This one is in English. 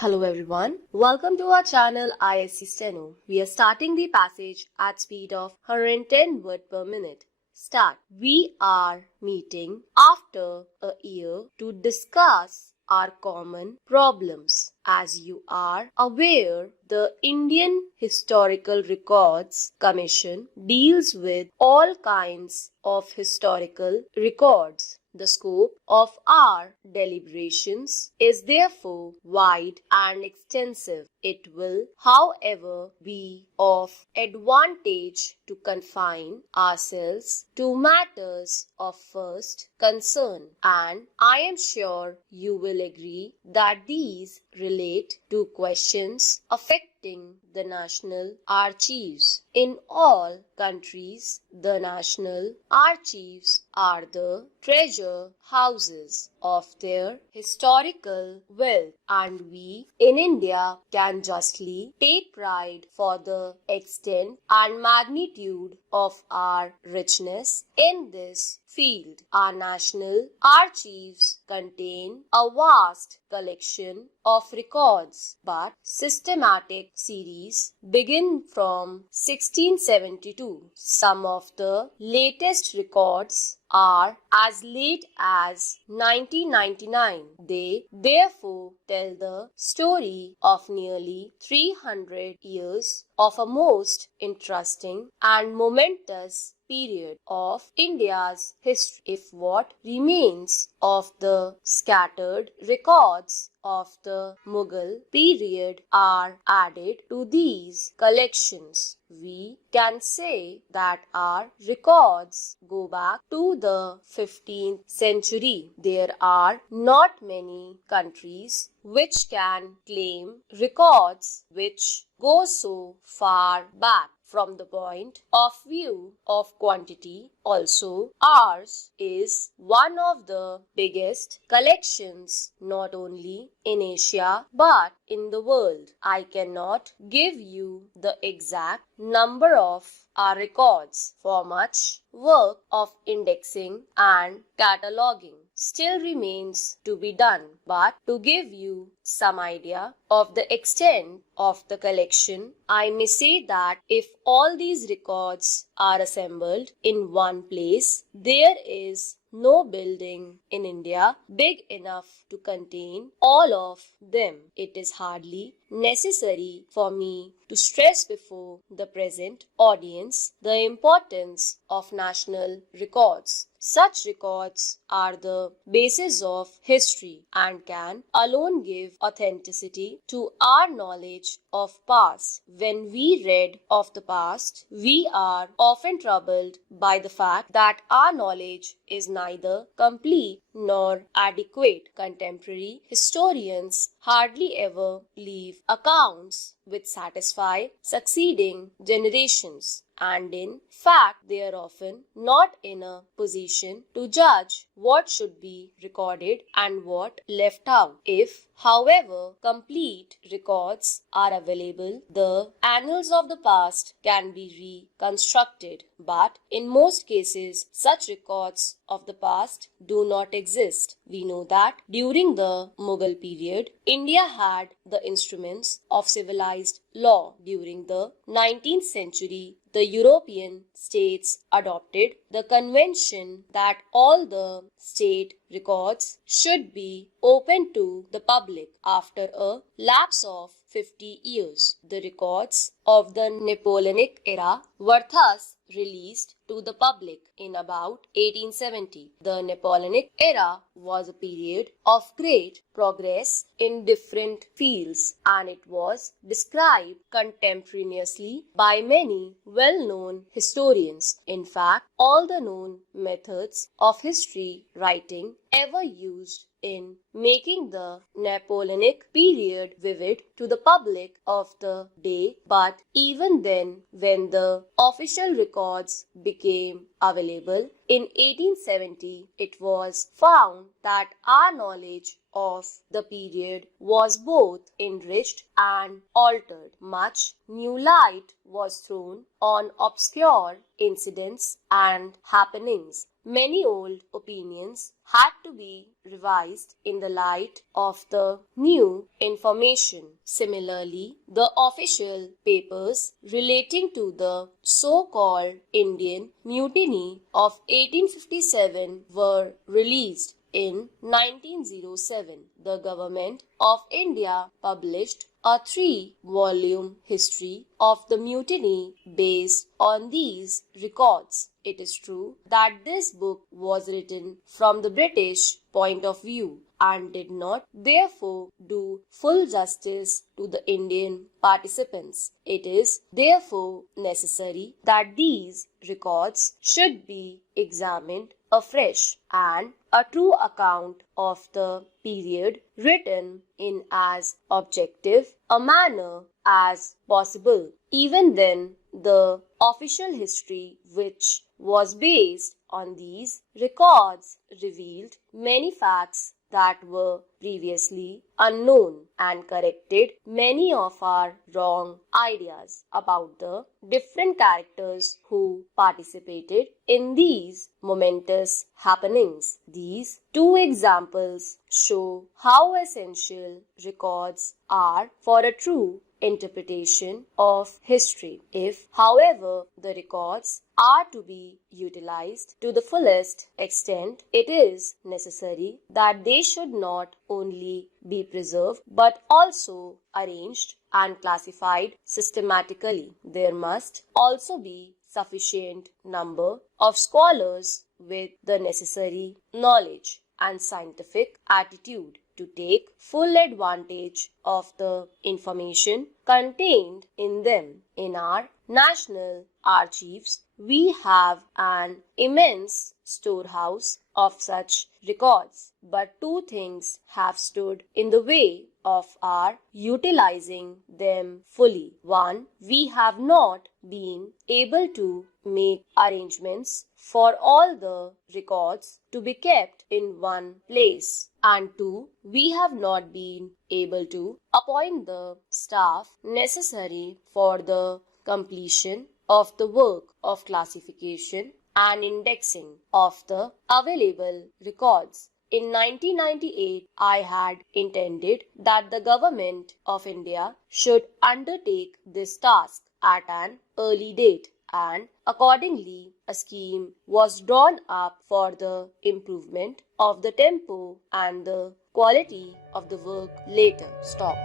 Hello everyone, welcome to our channel ISC Steno. We are starting the passage at speed of 110 words per minute. Start. We are meeting after a year to discuss our common problems. As you are aware, the Indian Historical Records Commission deals with all kinds of historical records. The scope of our deliberations is therefore wide and extensive. It will, however, be of advantage to confine ourselves to matters of first concern, and I am sure you will agree that these relate to questions affecting the national archives. In all countries, the national archives are the treasure houses of their historical wealth, and we in India can justly take pride for the extent and magnitude of our richness in this field. Our national archives contain a vast collection of records, but systematic series begin from 1672. Some of the latest records are as late as 1999. They therefore tell the story of nearly 300 years of a most interesting and momentous period of India's history. If what remains of the scattered records of the Mughal period are added to these collections, we can say that our records go back to the 15th century. There are not many countries which can claim records which go so far back. From the point of view of quantity, also, ours is one of the biggest collections not only in Asia but in the world. I cannot give you the exact number of our records, for much work of indexing and cataloging still remains to be done, but to give you some idea of the extent of the collection, I may say that if all these records are assembled in one place, there is no building in India big enough to contain all of them. It is hardly necessary for me to stress before the present audience the importance of national records. Such records are the basis of history and can alone give authenticity to our knowledge of past. When we read of the past, we are often troubled by the fact that our knowledge is neither complete nor adequate. Contemporary historians hardly ever leave accounts which satisfy succeeding generations, and in fact they are often not in a position to judge what should be recorded and what left out. If, however, complete records are available, the annals of the past can be reconstructed, but in most cases such records of the past do not exist. We know that during the Mughal period, India had the instruments of civilized law. During the 19th century, the European states adopted the convention that all the state records should be open to the public. After a lapse of 50 years, the records of the Napoleonic era were thus released to the public in about 1870. The Napoleonic era was a period of great progress in different fields, and it was described contemporaneously by many well-known historians. In fact, all the known methods of history writing ever used in making the Napoleonic period vivid to the public of the day, but even then, when the official records became available in 1870, it was found that our knowledge of the period was both enriched and altered. Much new light was thrown on obscure incidents and happenings. Many old opinions had to be revised in the light of the new information. Similarly, the official papers relating to the so-called Indian Mutiny of 1857 were released. In 1907, the Government of India published a 3-volume history of the mutiny based on these records. It is true that this book was written from the British point of view and did not therefore do full justice to the Indian participants. It is therefore necessary that these records should be examined afresh and a true account of the period written in as objective a manner as possible. Even then, the official history which was based on these records revealed many facts that were previously unknown and corrected many of our wrong ideas about the different characters who participated in these momentous happenings. These two examples show how essential records are for a true interpretation of history. If, however, the records are to be utilized to the fullest extent, it is necessary that they should not only be preserved but also arranged and classified systematically. There must also be sufficient number of scholars with the necessary knowledge and scientific attitude to take full advantage of the information contained in them. In our national archives, we have an immense storehouse of such records, but two things have stood in the way of our utilizing them fully. One, we have not been able to make arrangements for all the records to be kept in one place. And two, we have not been able to appoint the staff necessary for the completion of the work of classification and indexing of the available records. In 1998, I had intended that the Government of India should undertake this task at an early date, and accordingly a scheme was drawn up for the improvement of the tempo and the quality of the work later. Stop.